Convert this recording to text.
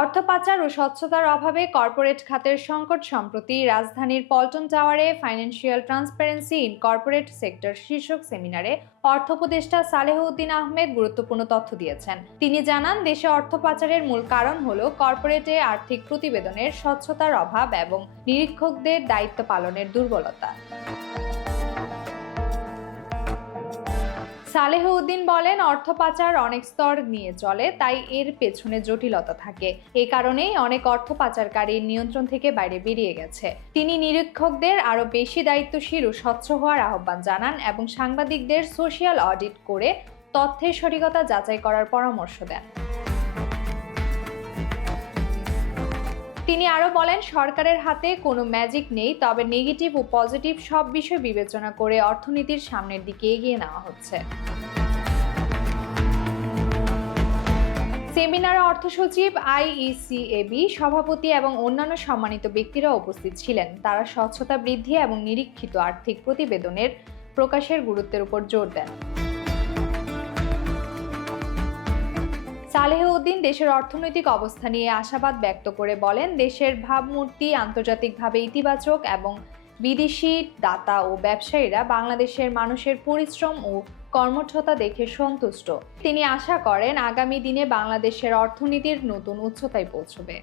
অর্থ পাচার ও স্বচ্ছতার অভাবে কর্পোরেট খাতের সংকট সম্প্রতি রাজধানীর পল্টন টাওয়ারে financial transparency in corporate sector শীর্ষক সেমিনারে অর্থ উপদেষ্টা সালেহ উদ্দিন আহমেদ গুরুত্বপূর্ণ তথ্য দিয়েছেন। তিনি জানান, দেশে অর্থ পাচারের মূল কারণ হল কর্পোরেটে আর্থিক প্রতিবেদনের স্বচ্ছতার অভাব এবং নিরীক্ষকদের দায়িত্ব পালনের দুর্বলতা। সালেহ উদ্দিন বলেন, অর্থ পাচার অনেক স্তর নিয়ে চলে, তাই এর পেছনে জটিলতা থাকে। এ কারণেই অনেক অর্থ পাচারকারীর নিয়ন্ত্রণ থেকে বাইরে বেরিয়ে গেছে। তিনি নিরীক্ষকদের আরও বেশি দায়িত্বশীল ও স্বচ্ছ হওয়ার আহ্বান জানান এবং সাংবাদিকদের সোশিয়াল অডিট করে তথ্যের সঠিকতা যাচাই করার পরামর্শ দেন। তিনি আরও বলেন, সরকারের হাতে কোনো ম্যাজিক নেই, তবে নেগেটিভ ও পজিটিভ সব বিষয় বিবেচনা করে অর্থনীতির সামনের দিকে এগিয়ে নেওয়া হচ্ছে। সেমিনারে অর্থ সচিব, আইইসিএবি সভাপতি এবং অন্যান্য সম্মানিত ব্যক্তিরা উপস্থিত ছিলেন। তারা স্বচ্ছতা বৃদ্ধি এবং নিরীক্ষিত আর্থিক প্রতিবেদনের প্রকাশের গুরুত্বের উপর জোর দেন। সালেহ উদ্দিন দেশের অর্থনৈতিক অবস্থা নিয়ে আশাবাদ ব্যক্ত করে বলেন, দেশের ভাবমূর্তি আন্তর্জাতিকভাবে ইতিবাচক এবং বিদেশি দাতা ও ব্যবসায়ীরা বাংলাদেশের মানুষের পরিশ্রম ও কর্মঠতা দেখে সন্তুষ্ট। তিনি আশা করেন, আগামী দিনে বাংলাদেশের অর্থনীতির নতুন উচ্চতায় পৌঁছবে।